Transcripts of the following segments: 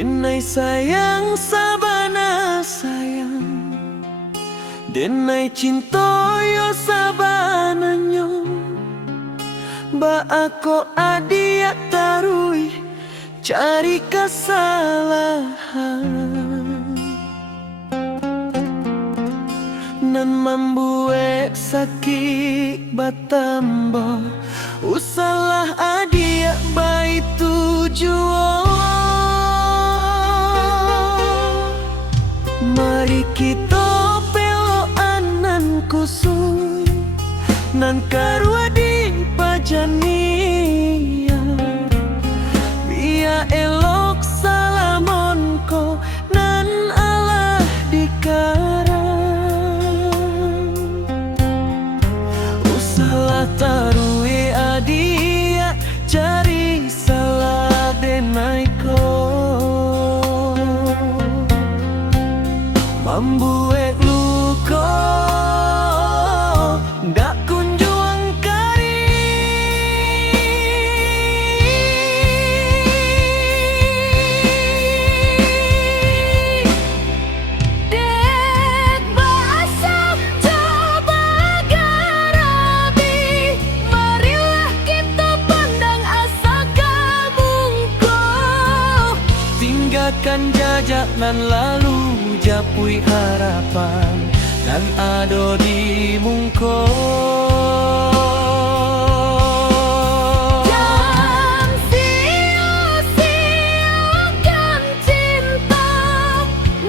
Denai sayang sabana sayang, denai cinta yo sabananyo. Ba ako adia tarui cari kesalahan, nan membuat sakit batamba. Usalah adia baik tujuan. Mari kita peloan kusui nan karua di pajania. Biar elok salamonko nan Allah dikarang. Usalah tarui adia cari salah denaiko. Membuat luka ndak kunjung kari. Dek basam coba garabi, marilah kita pandang asa gamungko. Tinggalkan jajak nan lalu, japui harapan dan ado di mungko. Jangan sia-siakan cinta,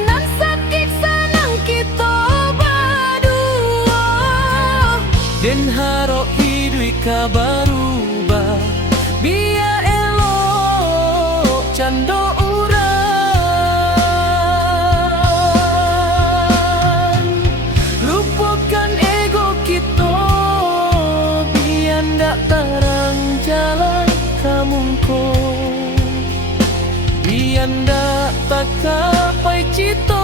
nan sakit senang kita berdua. Den harap hidup ka berubah, biar elok cando urang. Lupakan ego kita, biar ndak terang jalan kamungko. Biar ndak tak capai cita.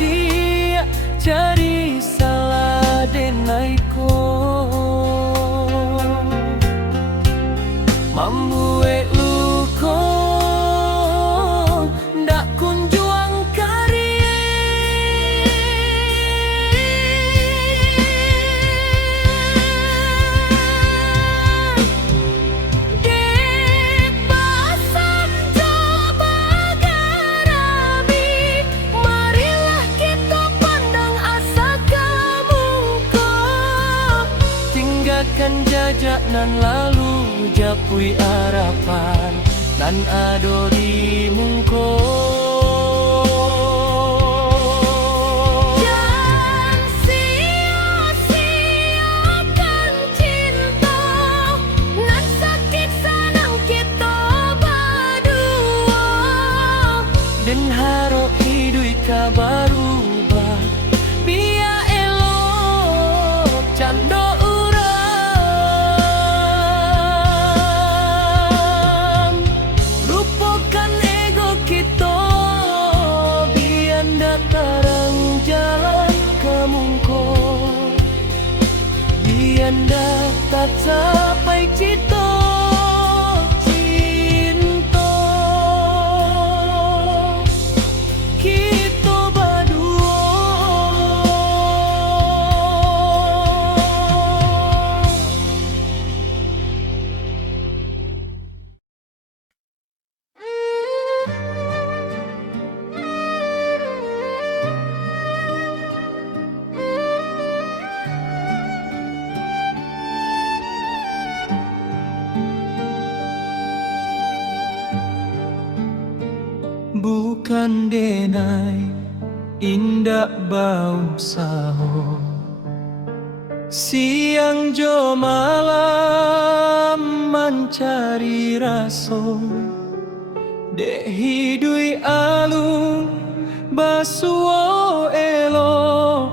Dia cari salah denaiko. Membuat luka ndak kunjung kari. Dek basam coba garabi, marilah kita pandang asa gamungko. Tinggalkan jajak nan lalu, japui harapan nan ado di mungko. Jangan sia-siakan cinta, nan sakit senang kita berdua. Den harap hidup ka berubah, biar elok cando urang. Lupakan ego kita, biar ndak terang jalan kamungko. Biar ndak tak capai cita. bukan denai indak bau saho. Siang jo malam mencari raso, dek hidui alung basuo elo.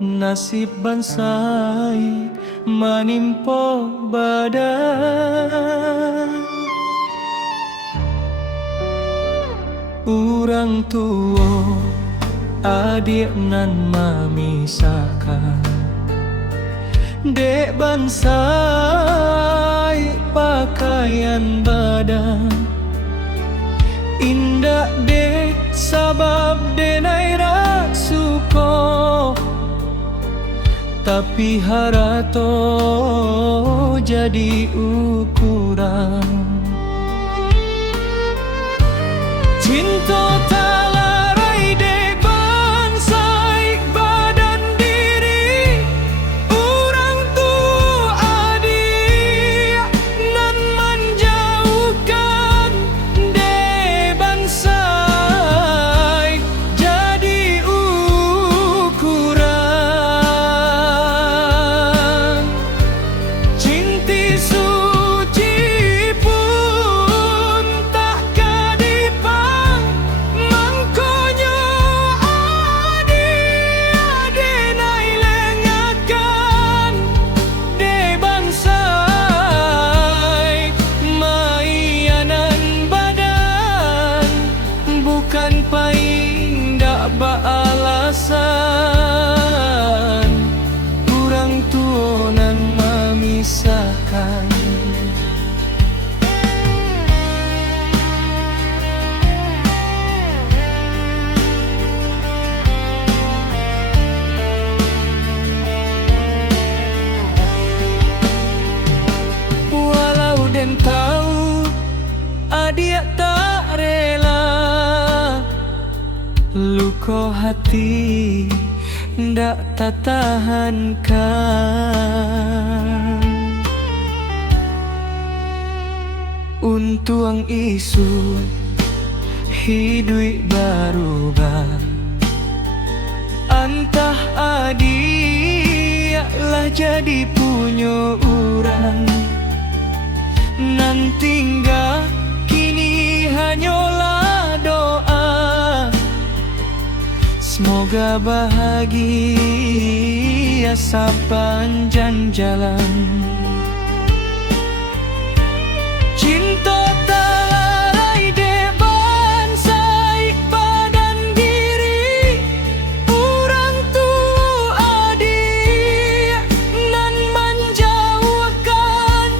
Nasib bansai manimpo badan, urang tua adik nan memisahkan. Dek bansai pakaian badan, indah dek sabab denai rasuko. Tapi harato jadi ukuran. Cinta talarai dek bansai badan diri, urang tu adik nan menjauhkan. Dek bansai jadi ukuran. Cinti suci pun tak kadipang, mangkonyo ade nai lengakan. De bansai maianan badan, bukan paing dak baalasan. Kurang tuonan memisahkan. Walau den tahu adik tak rela, luka hati ndak tertahankan. Untuang isu hidui berubah, antah adik lah jadi punya orang. Nan tinggal kini hanyalah doa, semoga bahagia sepanjang jalan. Cinta talarai dek bansai badan diri, urang tu adik nan menjauhkan.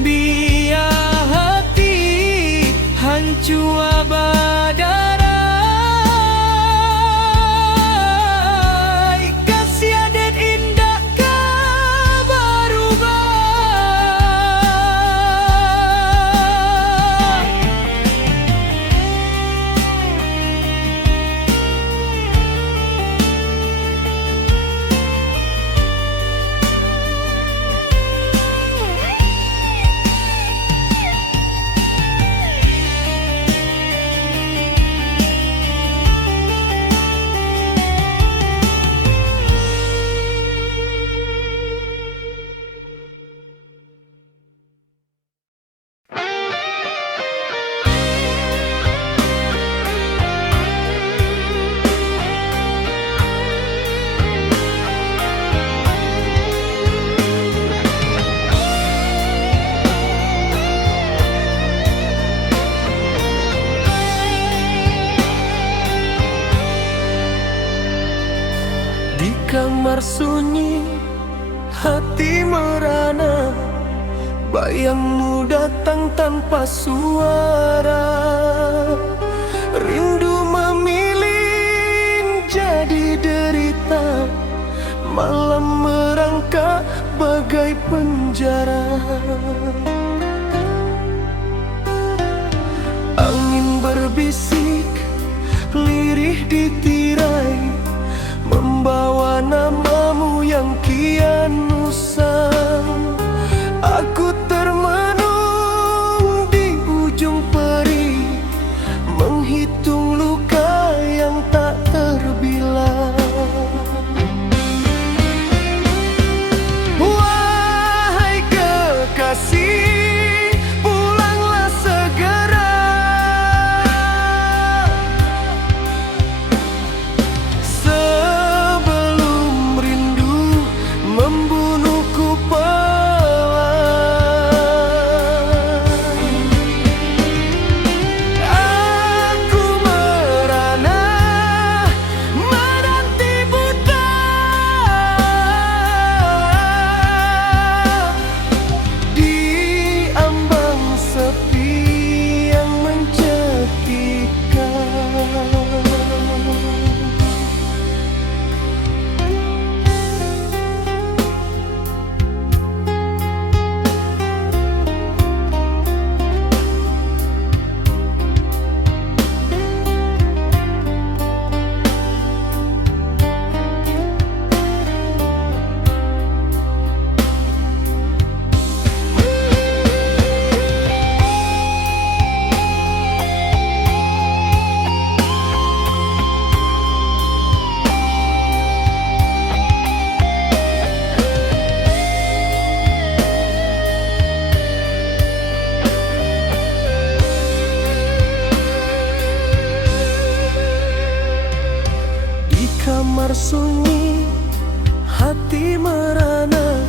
Biar hati hancur badarai, kasih adet indah kah berubah. Di kamar sunyi hati merana, bayangmu datang tanpa suara. Rindu memilih jadi derita, malam merangkak bagai penjara. Angin berbisik lirih di tirai, membawa namamu yang kian usang. Aku termenung di ujung peri, kamar sunyi, hati merana,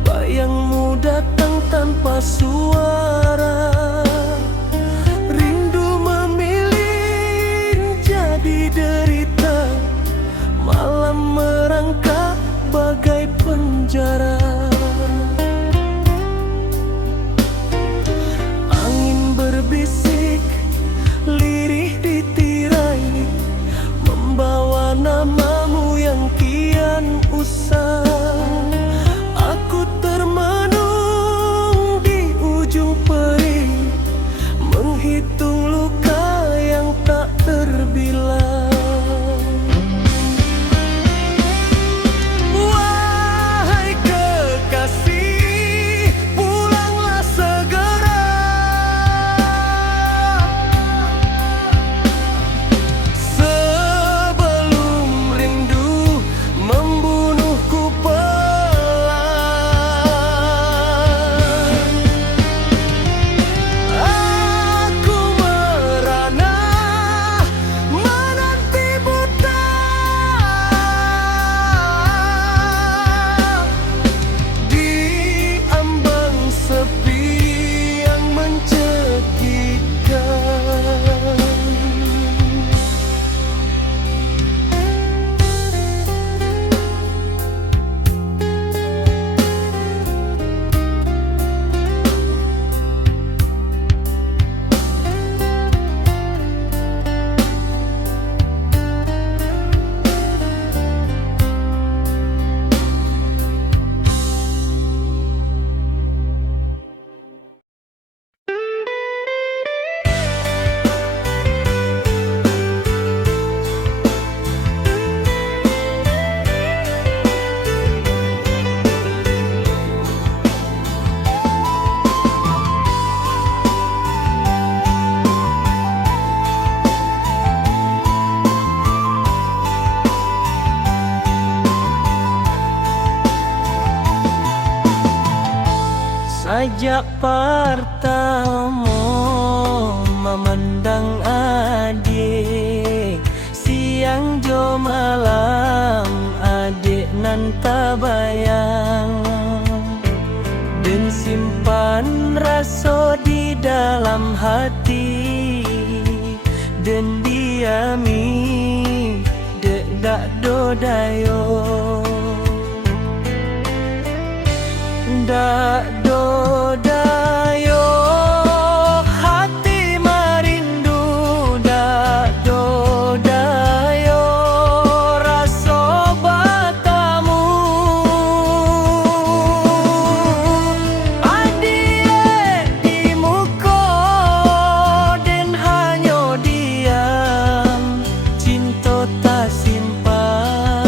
bayangmu datang tanpa suara. Rindu memilih jadi derita, malam merangkak bagai penjara. Angin berbisik, lirih di tirai, membawa namamu yang kian usang. Aku termenung di ujung peri, menghitung luka yang tak terbilang. Wahai kekasih, pulanglah segera, sebelum rindu membunuhku pelan. Aku merana, menanti buta, di ambang sepi yang mencekikkan. Sejak pertemu memandang adik, siang jo malam adik nan tabayang, dan simpan rasa di dalam hati, dan diami dek dak dodayo. Dak dodayo, hati merindu, dak dodayo, rasa batamu. Adik di muka dan hanya diam, cinta tak simpan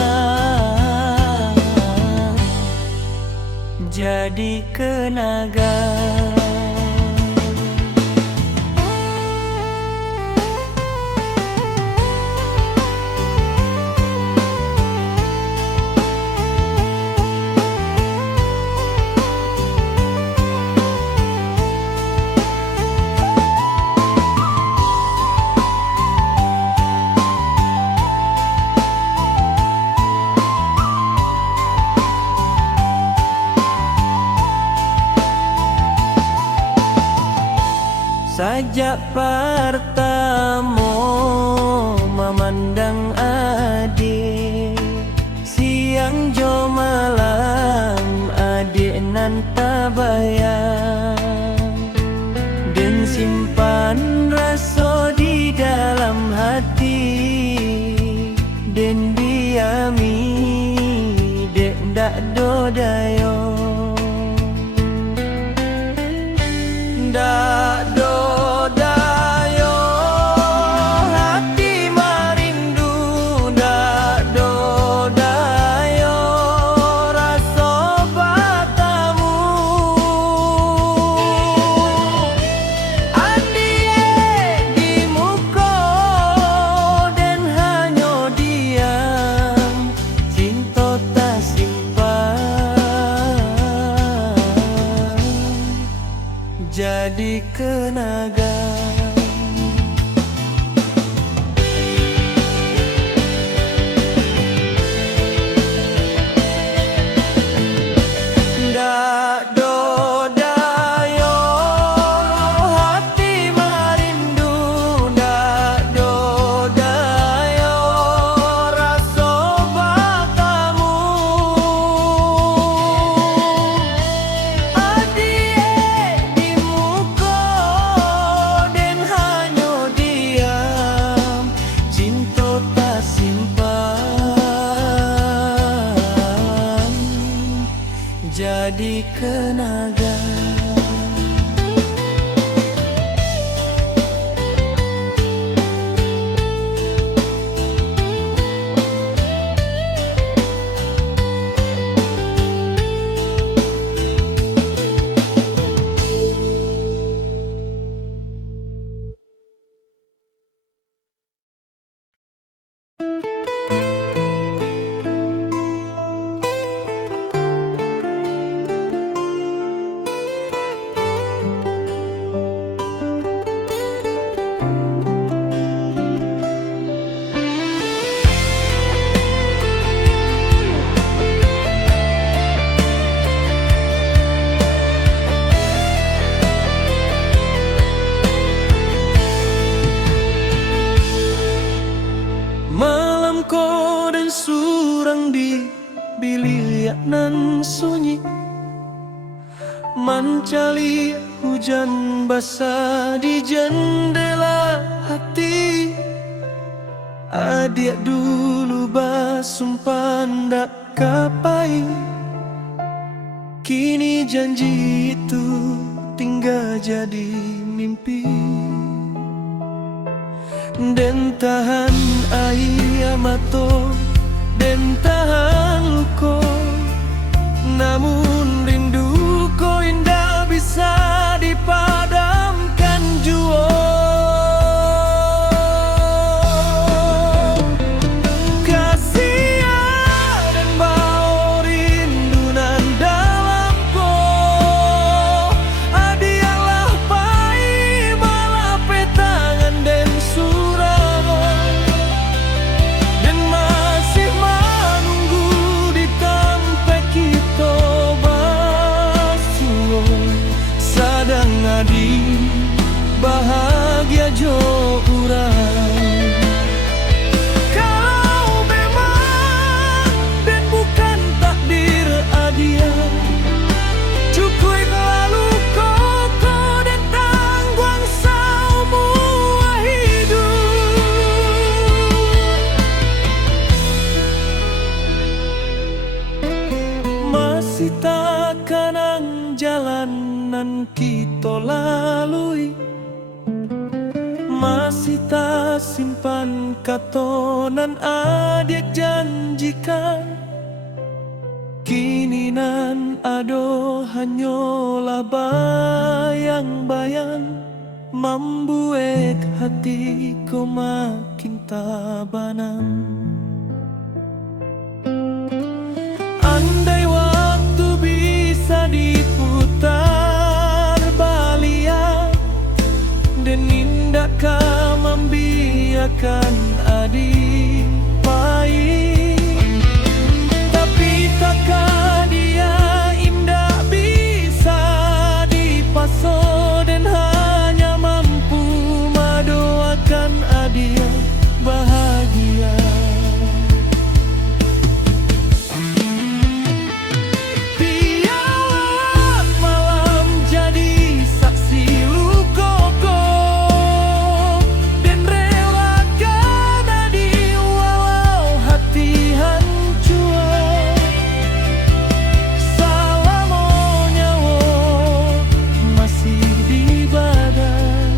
jadi kenangan. Sejak pertemu memandang adik, siang jo malam adik nan tabayang, dan simpan rasa di dalam hati, dan diami dek dak dodayo. Dak dodayo, hati merindu, dak dodayo, rasa batamu. Adik di muka dan hanya diam, cinta tak simpan nan sunyi, mencari hujan basah di jendela hati. Adik dulu bersumpah ndak kapai, kini janji itu tinggal jadi mimpi. Den tahan air mata, den tahan luka, namun rinduku indah bisa dipadamkan jua. Bahagia jo urang. Kalau memang dan bukan takdir adia, cukui lalu koko dan tangguang semua hidup. Masih tak kenang jalanan kita lalui, masih tak simpan katonan adik janjikan. Kini nan ado hanyalah bayang-bayang, membuat hatiku makin tabanam. Andai waktu bisa diputar balik, dan indakkah membiarkan adik pahit. Tapi takkah dia indah bisa dipaso, dan hanya mampu mendoakan adik bahagia. Biarlah malam jadi saksi lukaku, dan relakan adik walau hati hancur. Selamanya masih di badan,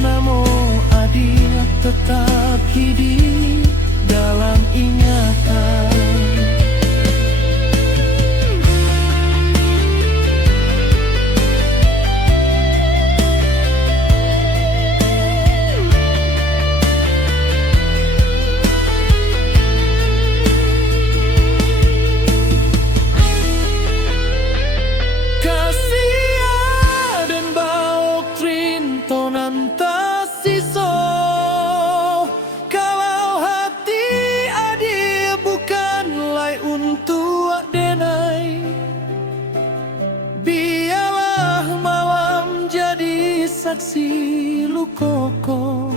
namun adik tetap hidup dalam ingatan. Kasih dan bauk trinto nanti siso, kalau hati adik bukanlah untuk denai. Biarlah malam jadi saksi lukaku,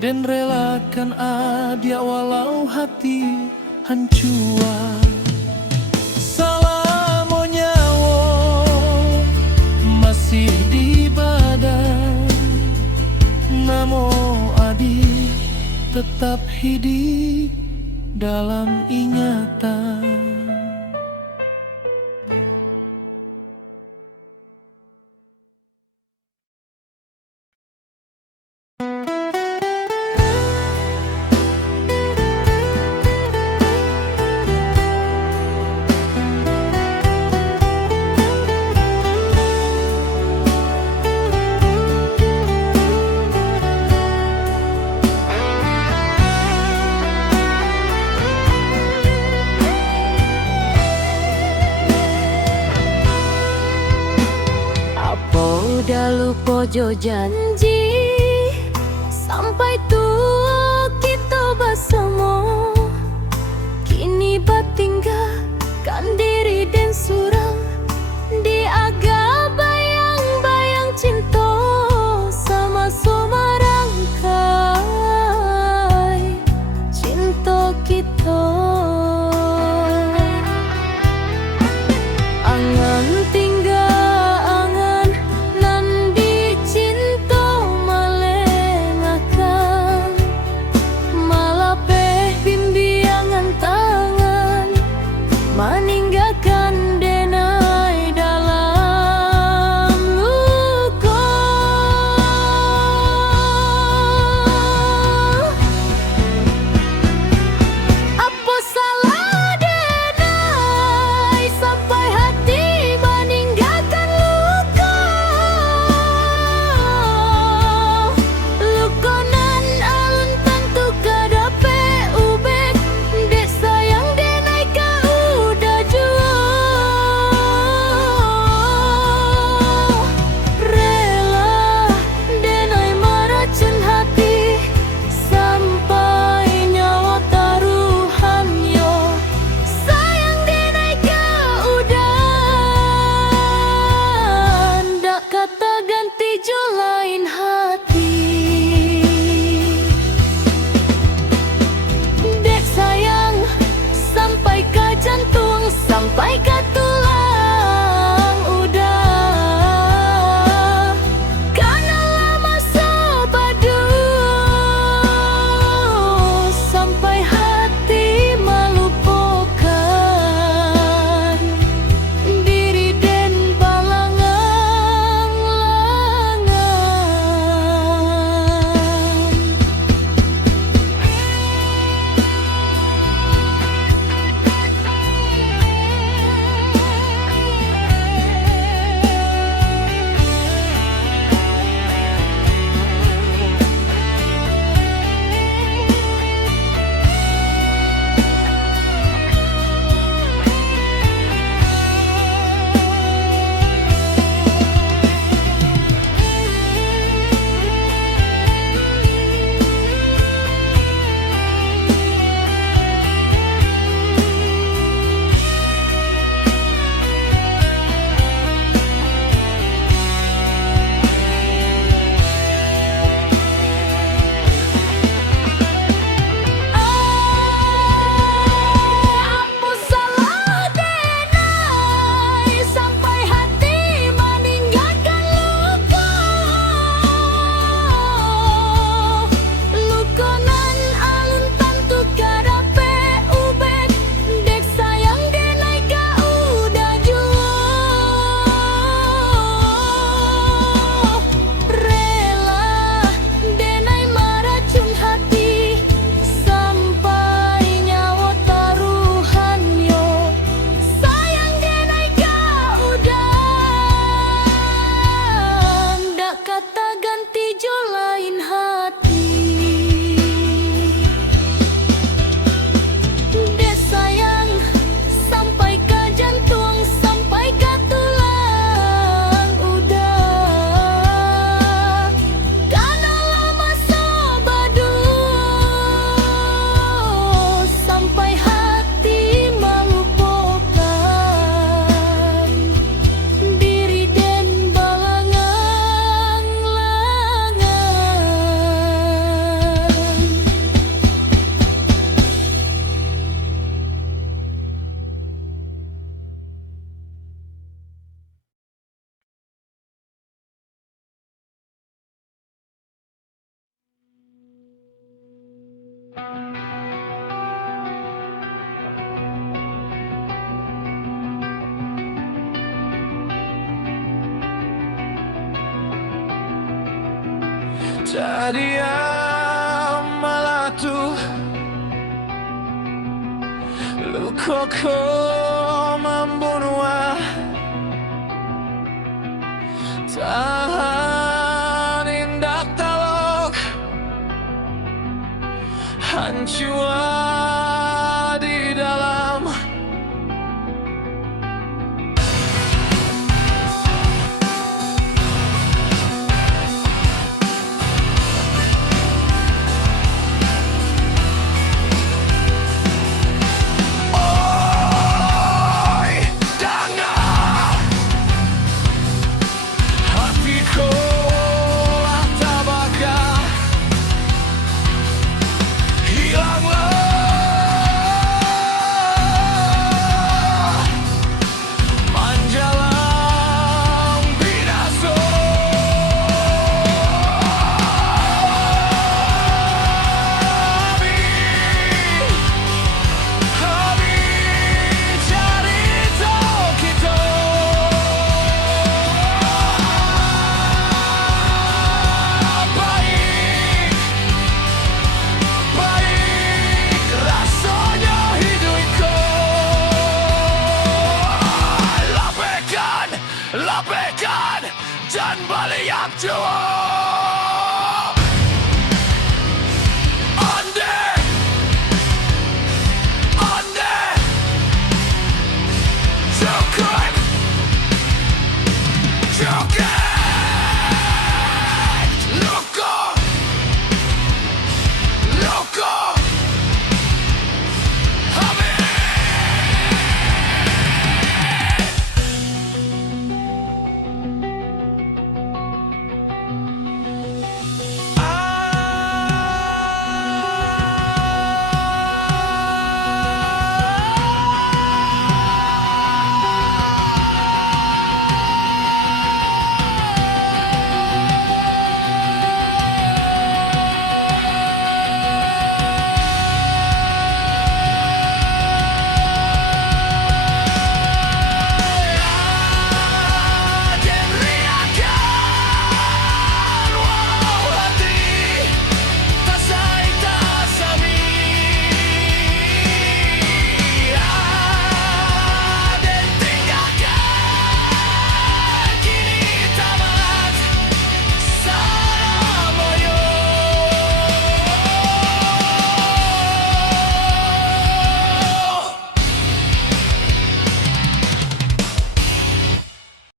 dan relakan adik walau hati hancur. Selamanya masih di badan, namun adik tetap hidup dalam ingatan. Udah lupa jo janji, sampai tua kita bersama. Kini batinggalkan diri dan surang di agak bayang-bayang cinta, sama-sama rangkai cinta kita. Tadinya malatu Lukoko membunuh Tahan indak talok Hancur